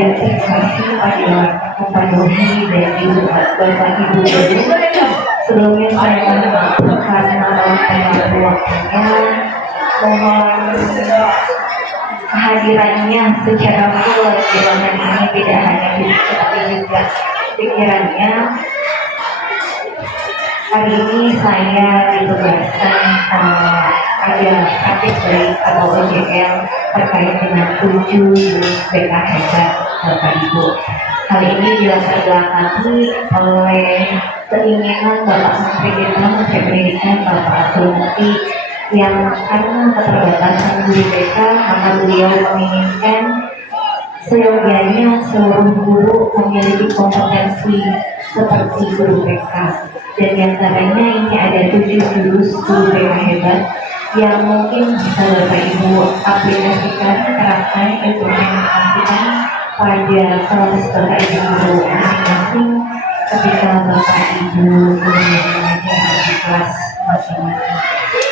apresiasi pada memenuhi dan ibu bapak ibu guru. Sebelumnya saya mohon karena waktunya mohon kehadirannya secara full di ruangan ini, tidak hanya fisik tapi juga pikirannya. Hari ini saya ditugaskan ada praktik baik atau OJL terkait dengan 7 BK hebat Bapak Ibu. Hal ini dilatar belakangi oleh keinginan Bapak Menteri kita, Menteri Pendidikan Bapak Abdul Muti, yang karena keterbatasan guru BK maka beliau menginginkan seyogianya seluruh guru memiliki kompetensi seperti guru BK. Dan diantaranya ini ada 7 jurus guru BK hebat yang mungkin bisa Bapak Ibu aplikasikan, terapkan, implementasikan pada kelas Bapak Ibu guru masing-masing ketika Bapak Ibu guru mengajar di kelas masing-masing.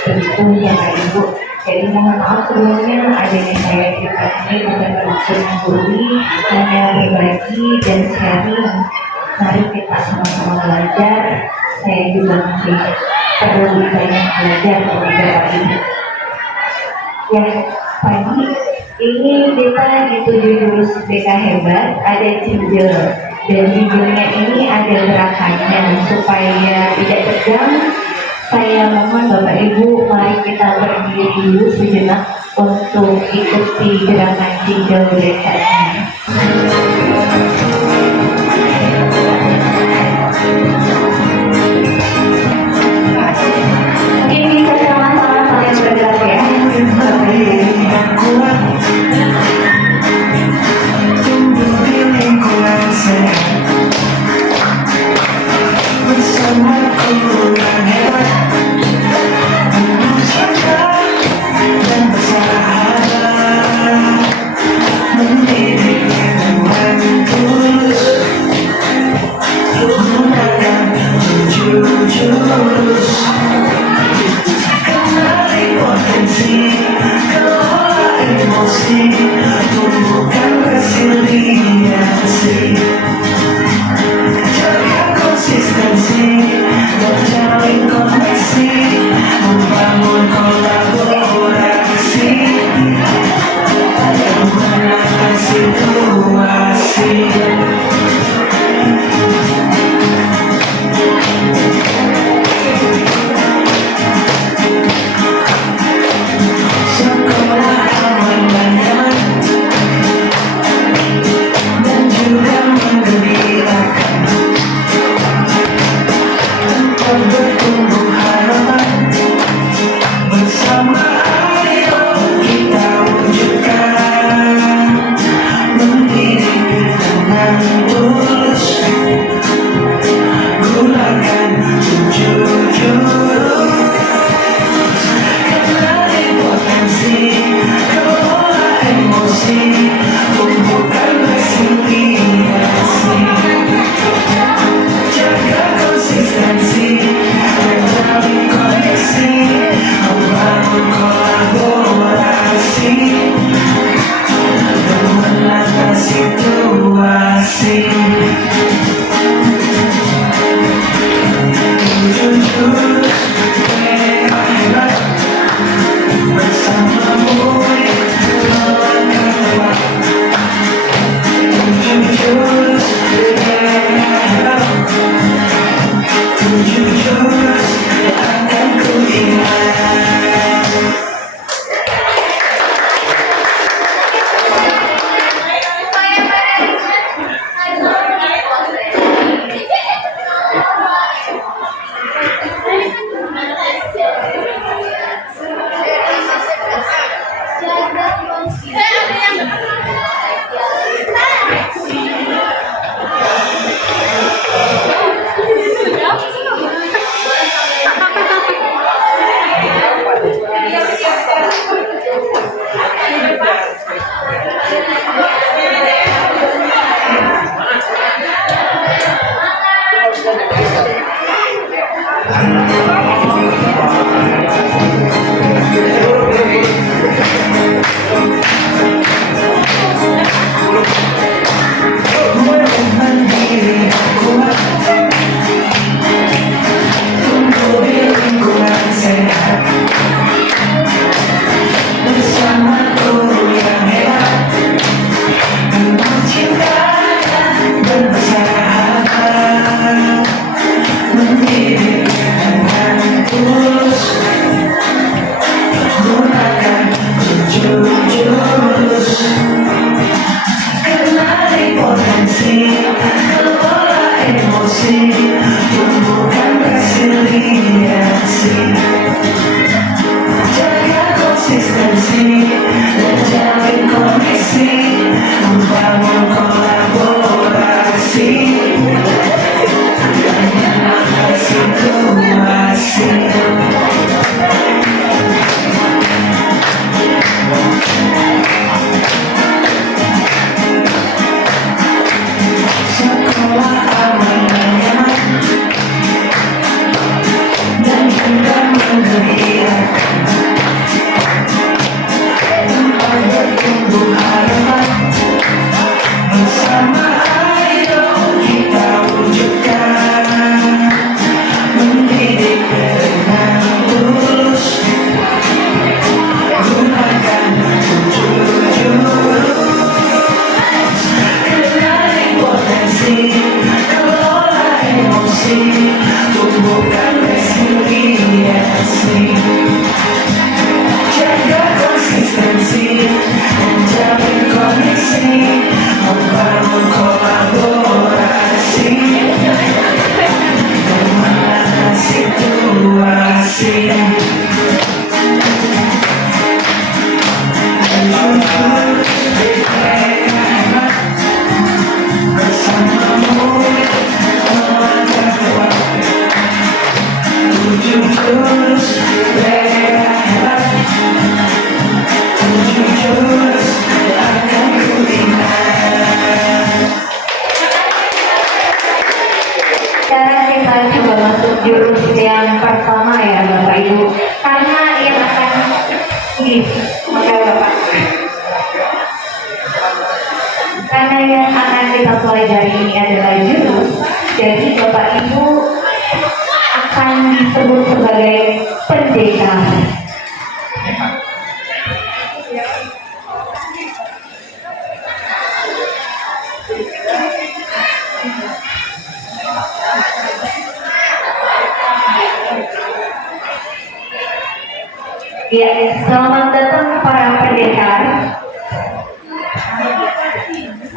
Begitu ya Bapak Ibu. Jadi mohon maaf sebelumnya adanya saya cerita ini bukan bermaksud menggurui, hanya berbagi dan sharing. Mari kita sama-sama belajar. Saya juga masih perlu banyak belajar dari Bapak Ibu. Ya, pagi ini kita di 7 jurus BK hebat ada jingle, dan jinglenya ini ada gerakannya supaya tidak tegang. Saya mohon Bapak Ibu, mari kita berdiri dulu sejenak untuk ikuti gerakan jingle BK-nya. Ini kita sama-sama kalian bergerak ya. Jaga konsistensi, menjalin koneksi, membangun kolaborasi, memandang situasi. Bersamamu melangkah depan, tujuh jurus beda hebat, tujuh jurus akan ku ingat. Sekarang kita coba masuk jurus yang pertama ya Bapak Ibu, karena yang akan maka Bapak, karena yang akan kita pelajari ini adalah jurus, jadi Bapak Ibu akan disebut sebagai pendekar. Ya, selamat datang para pendekar.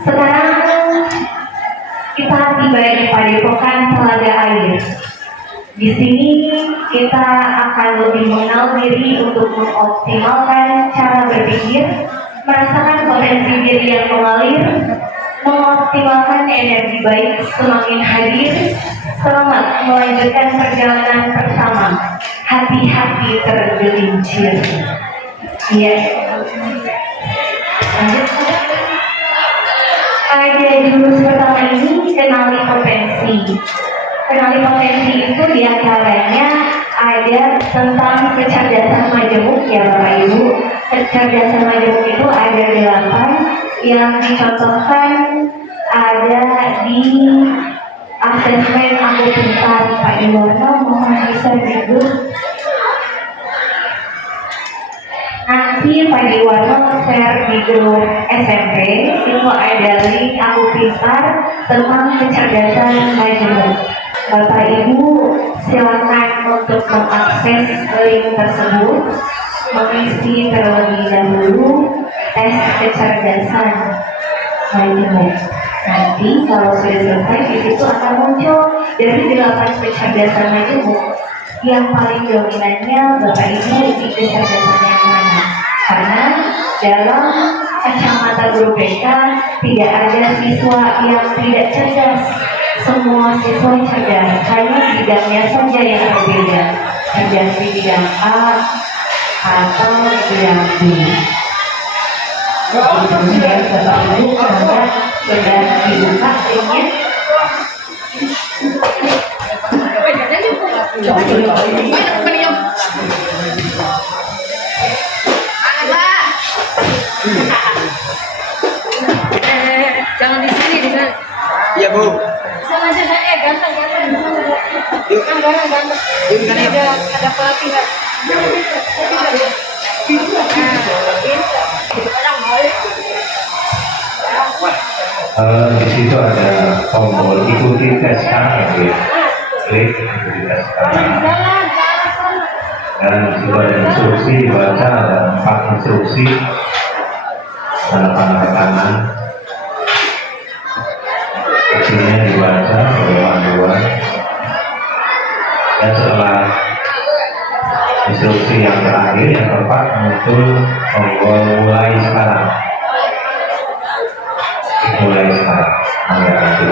Sekarang kita tiba di Padepokan Telaga Air. Di sini kita akan lebih mengenal diri untuk mengoptimalkan cara berpikir, merasakan potensi diri yang mengalir, mengoptimalkan energi baik semakin hadir. Selamat melanjutkan perjalanan bersama. Hati-hati tergelincir. Iya. Lanjut. Pada jurus pertama ini kenali potensi. Kenali potensi itu diantaranya ada tentang kecerdasan majemuk ya Bapak Ibu. Kecerdasan majemuk itu ada 8 yang dicontohkan ada di asesmen Aku Pintar. Pak Iwarno mohon bisa duduk. Nanti Pak Iwarno share di grup SMP itu ada link Aku Pintar tentang kecerdasan majemuk. Bapak Ibu silakan untuk mengakses link tersebut, mengisi terlebih dahulu tes kecerdasan majemuk. Nanti kalau sudah selesai di situ akan muncul dari 8 kecerdasan majemuk yang paling dominannya Bapak Ibu di kecerdasan yang mana? Karena dalam kacamata guru BK tidak ada siswa yang tidak cerdas. Semua siswa cerdas, hanya bidangnya saja yang berbeda. Cerdas di bidang A atau di bidang B. Kemudian Bapak Ibu sudah dibuka linknya. Jangan di sini, di sana. Iya Bu. Sama aja saya ganteng. Yuk. Ganteng. Yuk kan ya. Ada pelatihan. Di situ ada tombol ikuti tes sekarang ya, klik ikuti tes sekarang. Dan di situ ada instruksi dibaca, ada 4 instruksi, tanda kanan, hasilnya dibaca bawah-bawah. Dan setelah instruksi yang terakhir yang keempat muncul tombol mulai sekarang. Mulai sekarang, Anda nanti.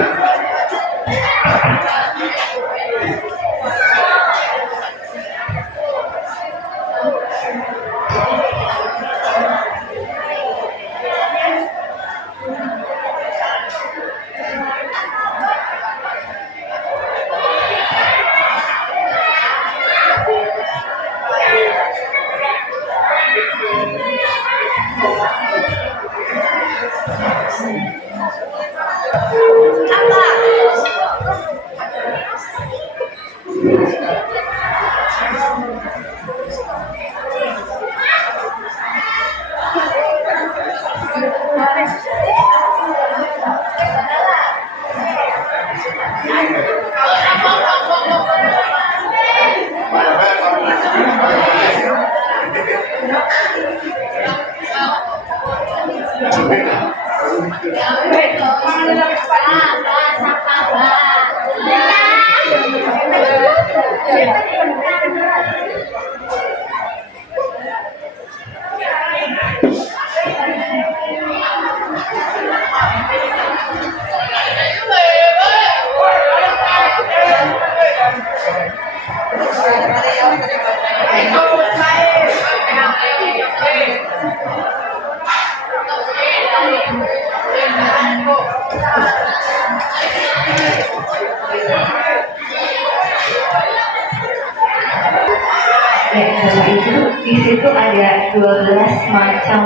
Ya, setelah itu di situ ada 12 macam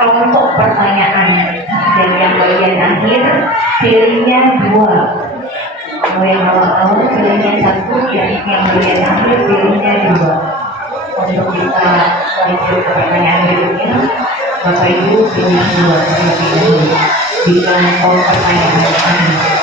kelompok pertanyaan, dan yang bagian akhir pilihnya dua. Kalau yang awal-awal pilihnya satu, yang bagian akhir pilihnya dua. Untuk kita lanjut ke pertanyaan berikutnya, Bapak Ibu pilih dua terlebih dahulu di kelompok pertanyaan akhir.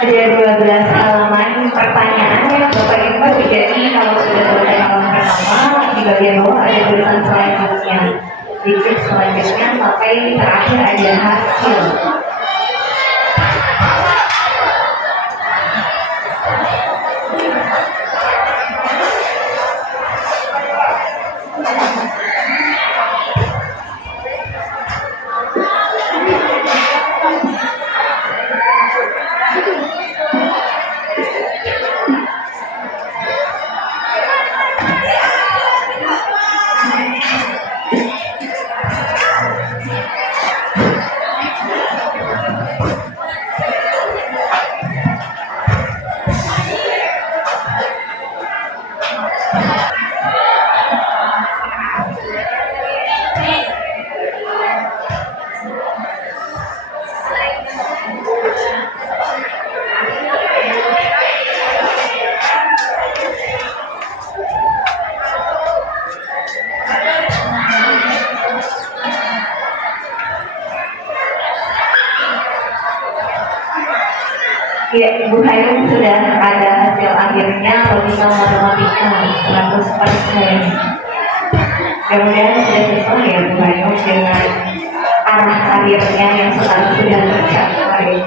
Ada 12 halaman pertanyaannya Bapak Ibu, jadi kalau sudah selesai halaman pertama, di bagian bawah ada tulisan selanjutnya, diklik selanjutnya sampai terakhir ada hasil. Ya, Ibu Hayung sudah ada hasil akhirnya logika matematika 100%. Kemudian sudah sesuai ya Bu Hayung dengan arah akhirnya yang sekarang sudah tercapai.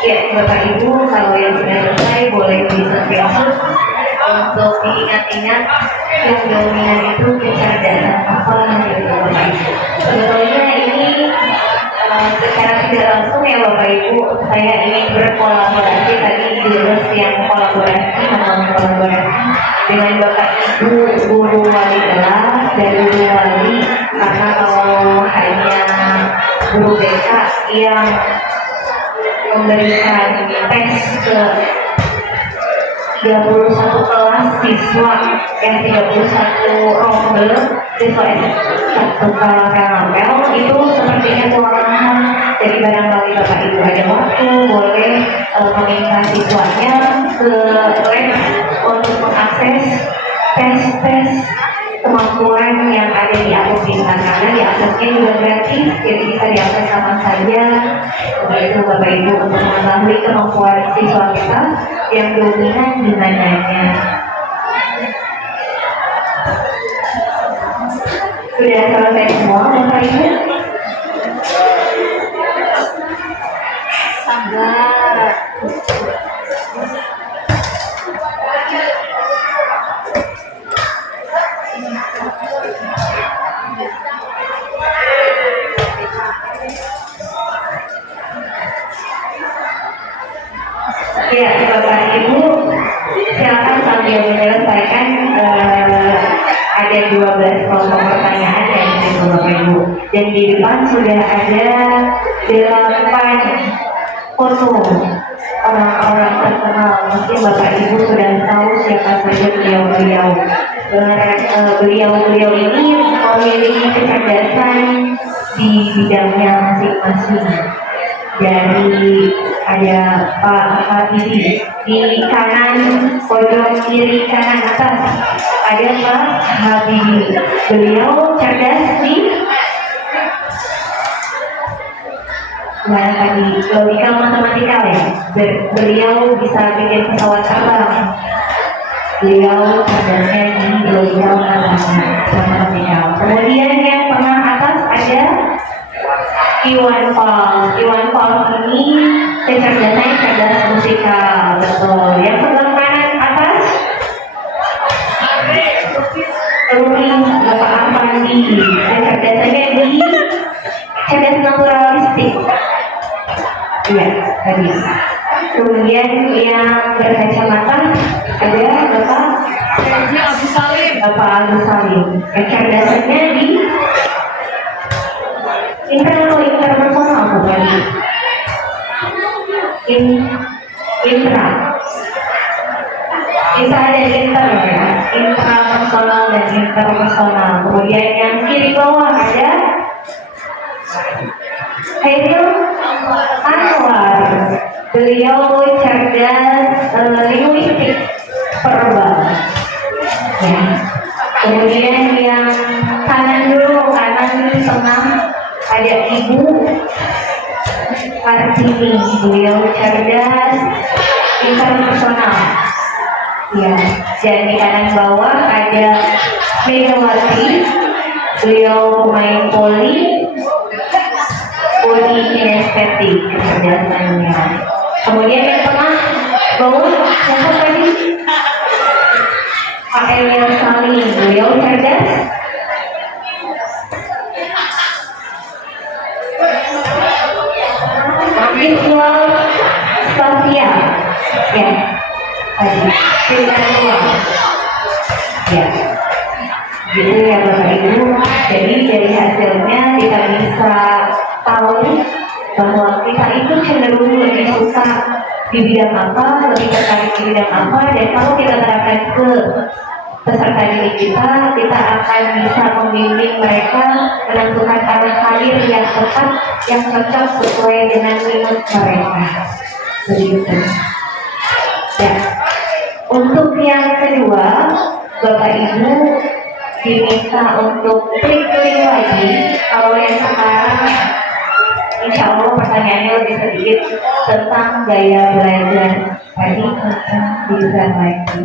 Ya, Bapak Ibu, kalau yang sudah selesai boleh di-screenshot untuk diingat-ingat yang dominan itu kecerdasan apa gitu Bapak Ibu. Sebetulnya ini secara tidak langsung ya Bapak Ibu, saya ingin berkolaborasi tadi jurus yang kolaborasi membangun kolaborasi dengan Bapak Ibu guru wali kelas dan guru wali, karena kalau hanya guru BK yang memberikan tes ke 31 kelas siswa yang 31 rombel siswa satu apel itu sepertinya kewalahan. Jadi barangkali Bapak Ibu ada waktu boleh meminta siswanya ke lab untuk mengakses tes kemampuan yang ada di akun Pintar, karena diaksesnya juga gratis, jadi bisa diakses sama saja. Begitu Bapak Ibu untuk mengetahui kemampuan siswa kita yang dominan di mananya. Sudah selesai semua Bapak Ibu? Sabar. Ya, Bapak Ibu, silakan sambil menyelesaikan ada 12 kelompok pertanyaan yang itu Bapak Ibu. Dan di depan sudah ada 8 foto orang-orang terkenal. Mungkin Bapak Ibu sudah tahu siapa saja beliau-beliau. Beliau-beliau ini memiliki kecerdasan di bidangnya masing-masing. Dari ada Pak Habibie di kanan pojok kiri kanan atas ada Pak Habibie. Beliau cerdas di mana tadi logika matematikal ya. Beliau bisa bikin pesawat terbang. Beliau cerdasnya di logika matematikal. Kemudian yang tengah atas ada Iwan Fals. Iwan Fals ini kecerdasannya cerdas musikal, betul. Yang sebelah kanan atas Rumi Bapak Afandi, kecerdasannya di cerdas naturalistik. Iya, tadi. Kemudian yang berkacamata ada Bapak Abu Salim. Bapak Agus Salim, kecerdasannya di interpersonal bukan intra dan ya, intrapersonal dan interpersonal. Kemudian yang kiri bawah ada Hairil Anwar. Beliau cerdas linguistik verbal ya. Kemudian yang kanan dulu, kanan tengah ada Ibu Kartini. Beliau cerdas interpersonal ya. Dan di kanan bawah ada Megawati. Beliau pemain voli, body kinestetik kecerdasannya. Kemudian yang tengah bawah siapa tadi? Pak Emil Salim. Beliau cerdas visual spasial ya, tadi visual ya, gitu ya Bapak Ibu. Jadi dari hasilnya kita bisa tahu bahwa kita itu cenderung lebih suka di bidang apa, lebih tertarik di bidang apa, dan kalau kita terapkan ke peserta didik kita akan bisa membimbing mereka menentukan arah karir yang tepat, yang cocok sesuai dengan minat mereka. Begitu. Ya. Untuk yang kedua, Bapak Ibu diminta untuk klik lagi. Kalau yang sekarang, insya Allah pertanyaannya lebih sedikit tentang gaya belajar. Tadi tentang desain lagi.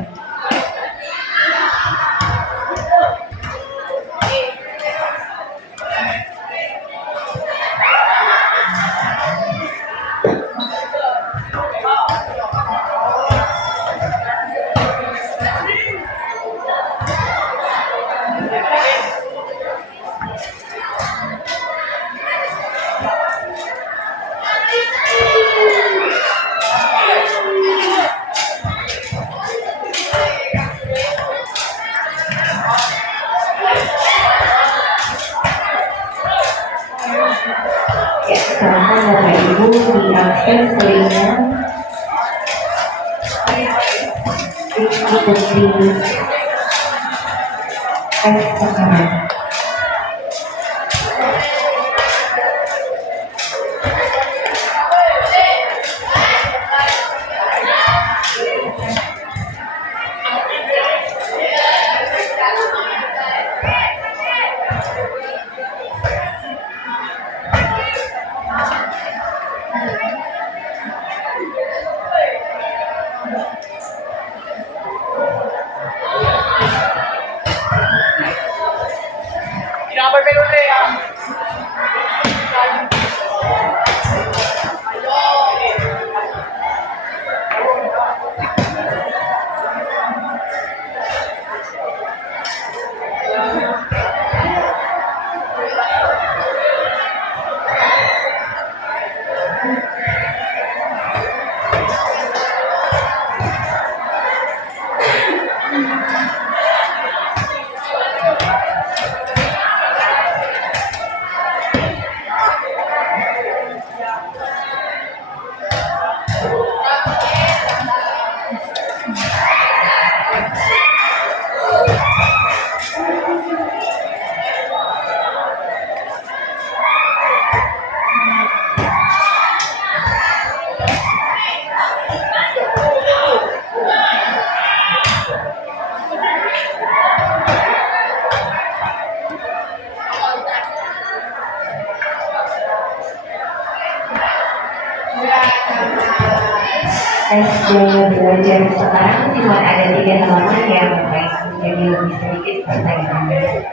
Ya, sekarang Bapak Ibu diakses seringnya ikuti tes sekarang. Tes gaya belajar sekarang cuma ada 3 halaman yang jadi lebih sedikit pertanyaannya.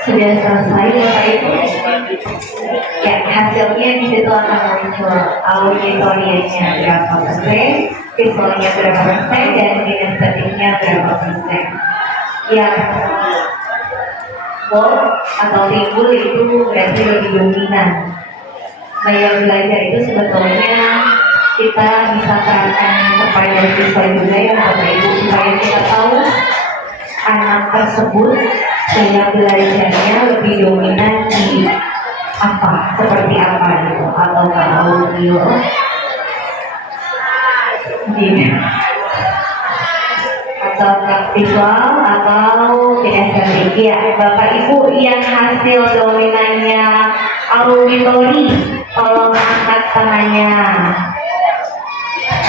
Sudah selesai Bapak Ibu. Ya, hasilnya di situ akan muncul auditorianya berapa persen, visualnya berapa persen, dan kinestetiknya berapa persen. Yang work atau timbul itu berarti lebih dominan. Nah, yang belajar itu sebetulnya kita bisa terapkan kepada siswa juga ya Bapak Ibu, supaya kita tahu anak tersebut saya belajarnya lebih dominan di apa, seperti apa gitu, atau audio di atau visual atau kinestetik. Ya Bapak Ibu yang hasil dominannya auditori, tolong angkat tangannya.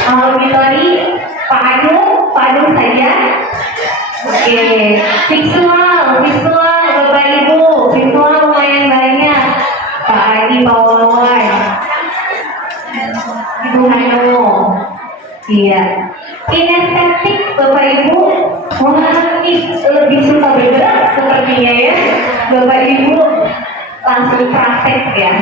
Auditori, Pak Anu saja. Oke, visual Bapak Ibu, visual lumayan banyak. Pak Adi, Pak Wawan, Ibu Hano, iya. Kinestetik Bapak Ibu, wah ini lebih suka bergerak sepertinya ya. Bapak Ibu langsung praktek ya.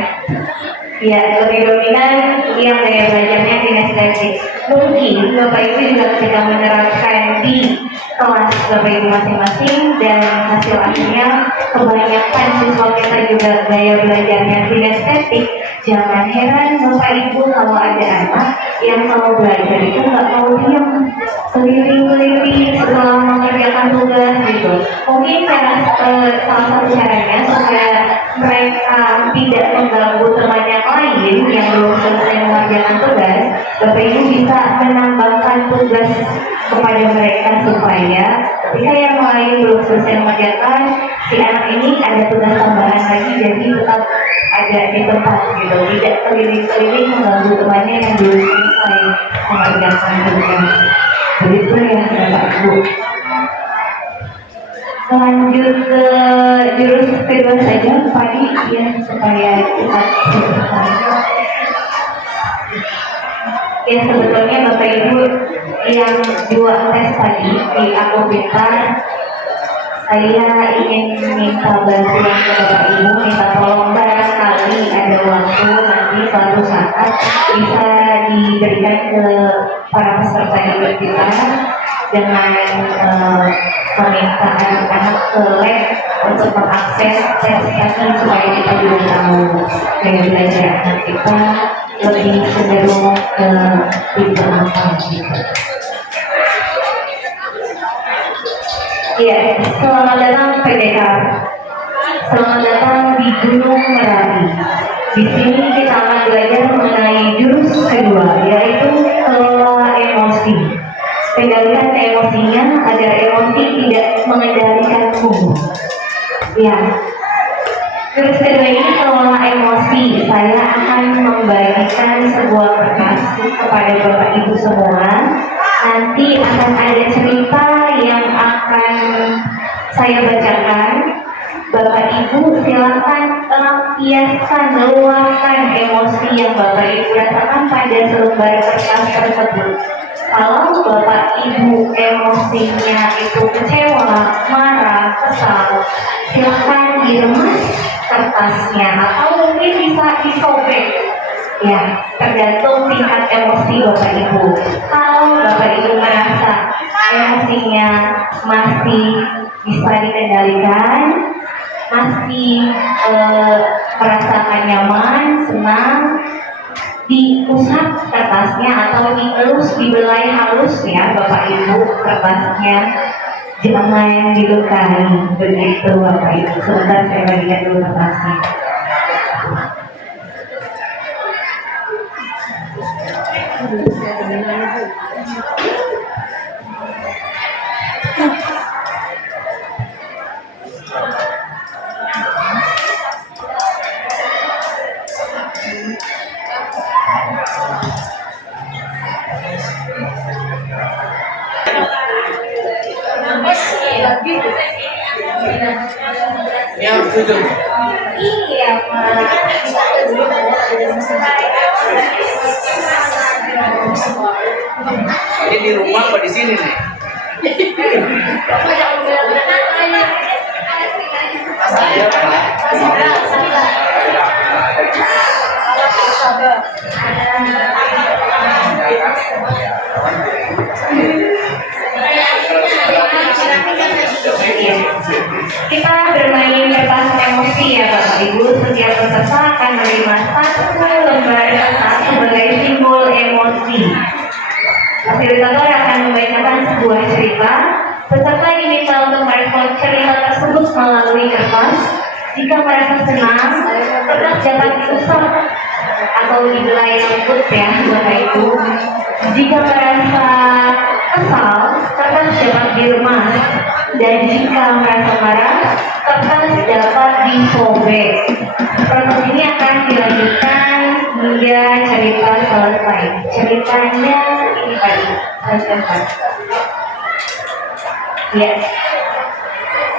Ya, lebih dominan yang daya belajarnya kinestetik. Mungkin Bapak Ibu juga sedang menerapkan di kelas Bapak Ibu masing-masing, dan hasil akhirnya kebanyakan siswa kita juga daya belajarnya kinestetik. Jangan heran Bapak Ibu kalau ada anak yang kalau belajar itu nggak mau diam, keliling-keliling setelah mengerjakan tugas gitu. Mungkin salah satu caranya supaya mereka tidak mengganggu teman yang lain yang belum selesai mengerjakan tugas, Bapak Ibu bisa menambahkan tugas kepada mereka supaya ketika yang lain belum selesai mengerjakan, si anak ini ada tugas tambahan lagi, jadi tetap ada di tempat gitu, tidak keliling-keliling mengganggu temannya yang belum selesai mengerjakan tugas. Begitu ya Bapak Ibu. Lanjut ke jurus kedua saja pagi ya, supaya kita selesai. Ya sebetulnya Bapak Ibu yang dua tes tadi di Aku Pintar, saya ingin minta bantuan ke Bapak Ibu, minta tolong barangkali ada waktu nanti suatu saat bisa diberikan ke para peserta didik kita dengan meminta anak-anak ke lab untuk mengakses tes tadi supaya kita juga tahu gaya belajar anak kita lebih cenderung ke tipe apa gitu. Iya, selamat datang PDK. Selamat datang di Gunung Merapi. Di sini kita akan belajar mengenai jurus kedua, yaitu kelola emosi. Kendalikan emosinya agar emosi tidak mengendalikanmu. Ya, jurus kedua ini kelola emosi. Saya akan membagikan sebuah kertas kepada Bapak Ibu semua. Nanti akan ada cerita yang akan saya bacakan. Bapak Ibu silakan lampiaskan, luapkan emosi yang Bapak Ibu rasakan pada selembar kertas tersebut. Kalau Bapak Ibu emosinya itu kecewa, marah, kesal, silahkan diremas kertasnya atau mungkin bisa disobek. Ya, tergantung tingkat emosi Bapak Ibu. Kalau Bapak Ibu merasa emosinya masih bisa dikendalikan, masih merasakan nyaman, senang, diusap kertasnya atau dielus, dibelai halus ya Bapak Ibu kertasnya, jangan dilukai. Begitu Bapak Ibu. Sebentar saya bagikan dulu kertasnya. Ya, setuju. Iya, Ini di rumah apa di sini nih? Saja, Pak. Kita bermain kertas emosi ya Bapak Ibu. Setiap peserta akan menerima satu lembar kertas sebagai simbol emosi. Fasilitator akan membacakan sebuah cerita. Peserta diminta untuk merespon cerita tersebut melalui kertas. Jika merasa senang, kertas dapat diusap atau dibelai lembut ya Bapak Ibu. Jika merasa kesal, kertas dapat diremas. Dan jika merasa marah, kertas dapat disobek. Proses ini akan dilanjutkan hingga cerita selesai. Ceritanya ini tadi, selesai. Ya.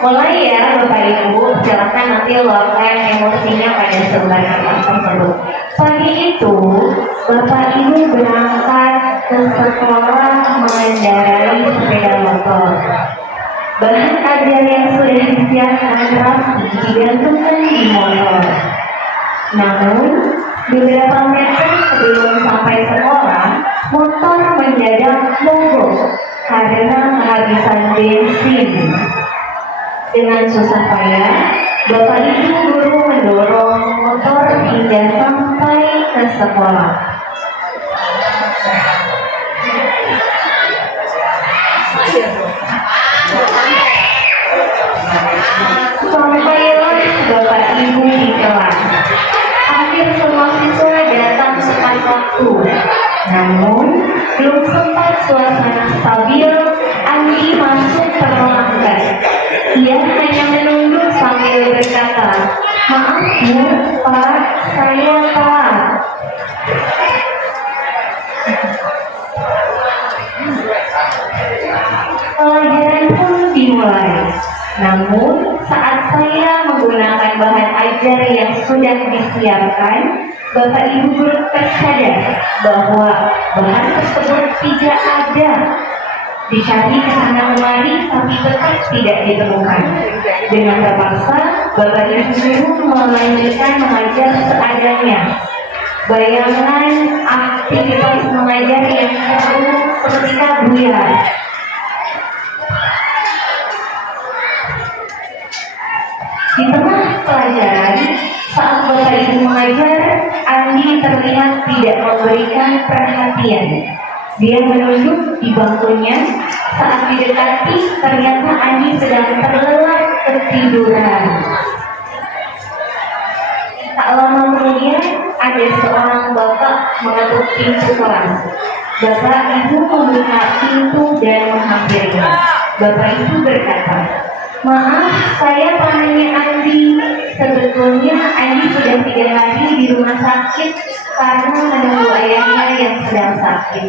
Mulai ya Bapak Ibu, silakan nanti luapkan emosinya pada selembar kertas tersebut. Pagi itu, Bapak Ibu berangkat ke sekolah mengendarai sepeda motor. Bahan ajar yang sudah disiapkan rapi digantungkan di motor. Namun, beberapa meter sebelum sampai sekolah, motor mendadak mogok karena kehabisan bensin. Dengan susah payah, Bapak Ibu guru mendorong motor hingga sampai ke sekolah. Sampailah Bapak Ibu di kelas. Hampir semua siswa datang tepat waktu. Namun, belum sempat suasana stabil, Andi masuk perlahan. Ia hanya menunduk sambil berkata, "Maaf Bu, Pak, saya telat." Pelajaran pun dimulai. Namun, saat saya menggunakan bahan ajar yang sudah disiapkan, Bapak Ibu guru tersadar bahwa bahan tersebut tidak ada. Dicari ke sana kemari, tapi tetap tidak ditemukan. Dengan terpaksa, Bapak Ibu guru melanjutkan mengajar seadanya. Bayangan aktivitas mengajar yang seru seketika buyar. Di tengah pelajaran, saat Bapak Ibu mengajar, Andi terlihat tidak memberikan perhatian. Dia menunduk di bangkunya. Saat didekati, ternyata Andi sedang terlelap ketiduran. Tak lama kemudian, ada seorang bapak mengetuk pintu kelas. Bapak Ibu membuka pintu dan menghampirinya. Bapak Ibu berkata, "Maaf, saya pamannya Andi. Sebetulnya Andi sudah 3 hari di rumah sakit karena menunggu ayahnya yang sedang sakit.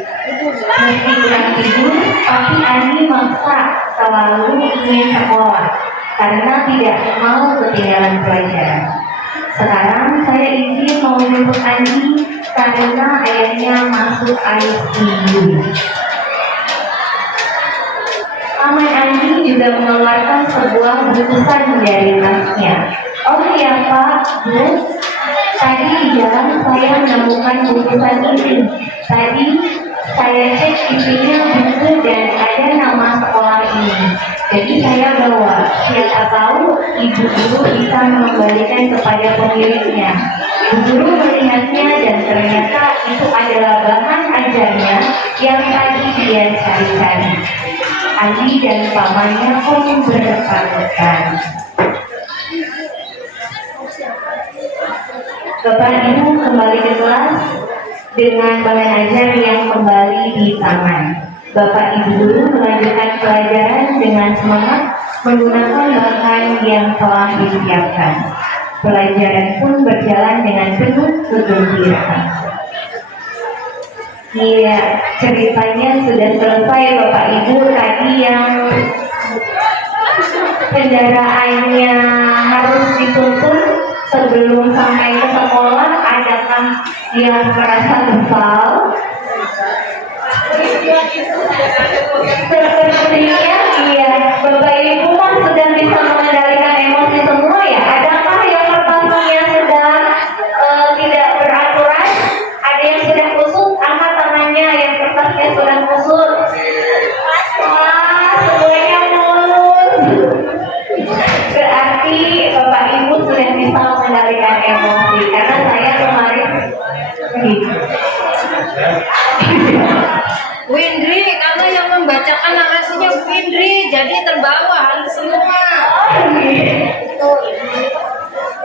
Meski kurang tidur, tapi Andi maksa selalu ingin sekolah karena tidak mau ketinggalan pelajaran. Sekarang saya izin mau menjemput Andi karena ayahnya masuk ICU." Paman Andi juga mengeluarkan sebuah bungkusan dari tasnya. Oh ya Pak, Bu, tadi di jalan saya menemukan bungkusan ini. Tadi saya cek isinya buku dan ada nama sekolah ini. Jadi saya bawa. Siapa tahu ibu guru bisa mengembalikan kepada pemiliknya. Ibu guru melihatnya dan ternyata itu adalah bahan ajarnya yang tadi dia cari-cari. Andi dan pamannya pun berdepan-depan. Bapak Ibu kembali ke kelas dengan bahan ajar yang kembali di tangan. Bapak Ibu guru melanjutkan pelajaran dengan semangat menggunakan bahan yang telah disiapkan. Pelajaran pun berjalan dengan penuh kegembiraan. Iya, ceritanya sudah selesai Bapak Ibu. Tadi yang kendaraannya harus dituntun sebelum sampai ke sekolah, adakah yang merasa kesal? Sepertinya iya, Bapak Ibu kan sudah bisa mengendalikan emosi semua ya. Adakah yang kertasnya sedang tidak beraturan? Ada yang sudah kusut? Angkat tangannya yang kertasnya sudah kusut. Wah, semuanya mulus. Berarti Bapak Ibu sudah bisa mengendalikan emosi. Karena saya kemarin Windri, karena yang membacakan narasinya Windri, jadi terbawa halus semua.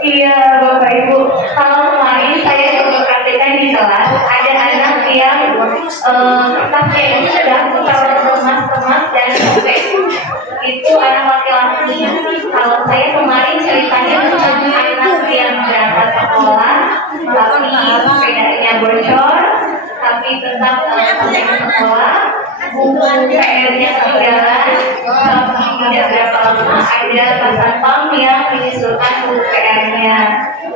Iya Bapak Ibu, kalau kemarin saya juga praktekkan di kelas, ada anak yang kertasnya itu sudah terkemas-kemas dan sobek. Itu anak laki-laki. Kalau saya kemarin ceritanya tentang anak yang berangkat sekolah, tapi sepedanya bocor, tapi tetap sampai ke sekolah, buku PR-nya ketinggalan, tapi tidak berapa lama ada Pak Satpam yang menyusulkan buku PR-nya.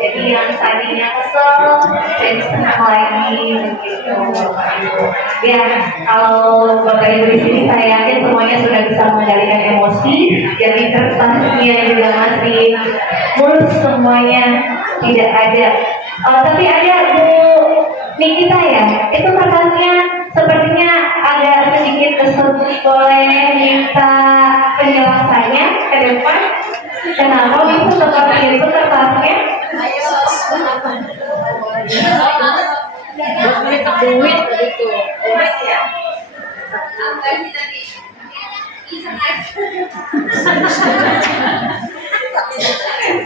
Jadi yang tadinya kesel jadi senang lagi begitu Bapak Ibu. Ya, kalau Bapak Ibu di sini saya yakin semuanya sudah bisa mengendalikan emosi. Jadi kertasnya juga masih mulus semuanya, tidak ada. Tapi ada Bu Nikita ya, itu kertasnya sepertinya agak sedikit kesulitan. Boleh minta penjelasannya ke depan? Kenapa itu seperti itu kertasnya? Duit begitu.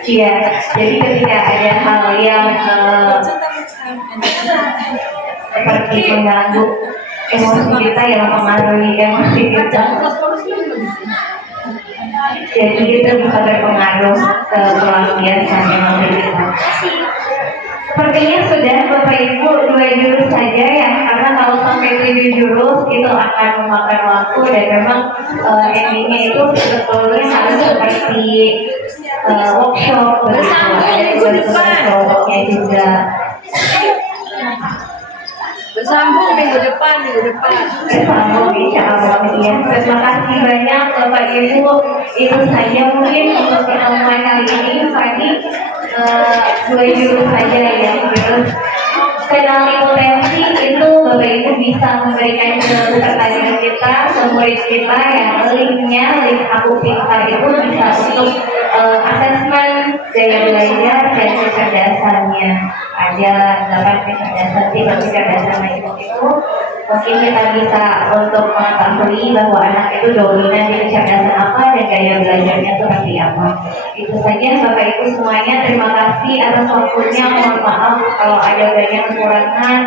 Iya, jadi ketika ada hal yang seperti mengganggu emosi kita yang mempengaruhi emosi kita, jadi itu bisa berpengaruh ke pelampiasan emosi kita. Sepertinya sudah Bapak Ibu 2 jurus saja ya, karena kalau sampai 7 jurus itu akan memakan waktu dan memang endingnya itu sebetulnya harus seperti workshop begitu, ada tugas-tugas kelompoknya juga. Bersambung minggu depan. Bersambung insya Allah ya. Terima kasih banyak Bapak Ibu. Itu saja mungkin untuk pertemuan kali ini. Tadi 2 jurus saja ya. Jurus kenali potensi itu Bapak Ibu bisa memberikan ke pertanyaan kita, ke murid kita yang link Aku Pintar itu bisa untuk asesmen daya belajar dan kecerdasannya. Ada 8 kecerdasan, 3 kecerdasan itu mungkin kita bisa untuk mengetahui bahwa anak itu dominan di kecerdasan apa dan gaya belajarnya seperti apa. Itu saja Bapak Ibu semuanya, terima kasih atas waktunya. Mohon maaf kalau ada banyak kekurangan.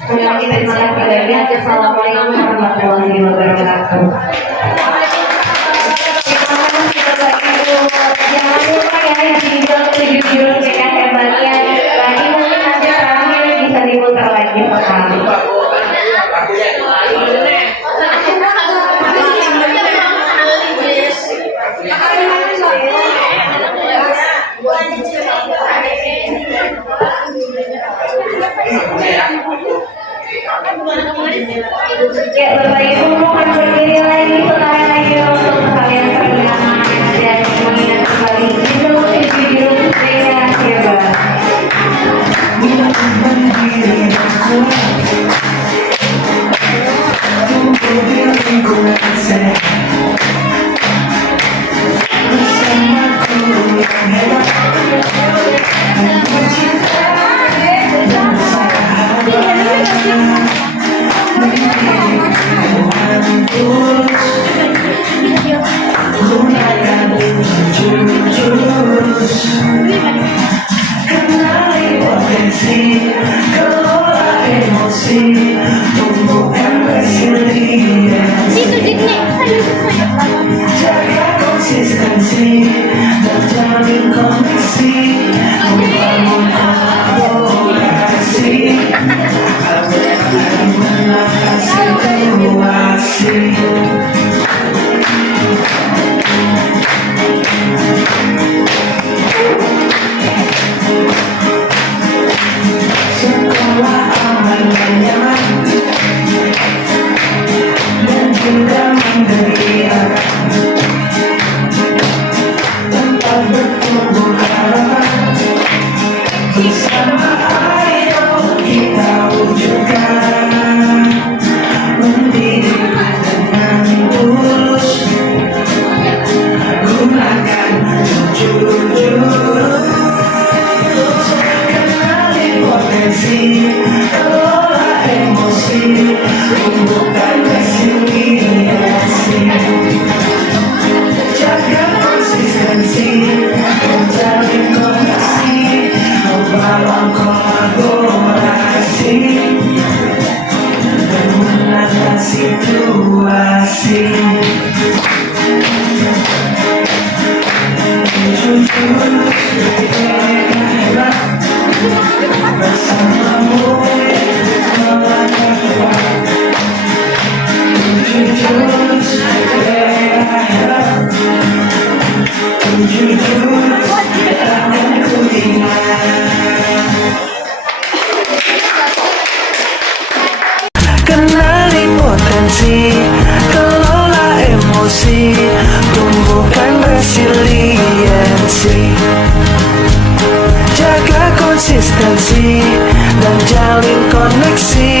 Sekali lagi terima kasih banyak. Assalamualaikum warahmatullahi wabarakatuh. Jangan lupa ya yang dijual 7 jurus dengan hebatnya. Tadi mungkin nanti terakhir bisa diputar lagi sekali. Ya Bapak Ibu mohon berdiri lagi sekarang lagi. Jaga konsistensi dan jalin koneksi, membangun kolaborasi, mengatasi situasi. Sekolah aman dan nyaman dan juga menggembirakan, tempat bertumbuh harapan, bersama ayo kita wujudkan, mendidik dengan tulus, gunakan jujur. Kenali potensi, kelola emosi, tumbuhkan resiliensi. Jaga konsistensi, menjalin koneksi, membangun kolaborasi, dan menatasi situasi. Jujur, mereka hebat, bersamamu melangkah depan. Jujur, mereka hebat, jujur, akan ku ingat. Kenali potensi, kelola emosi, tumbuhkan resiliensi. Jaga konsistensi dan jalin koneksi,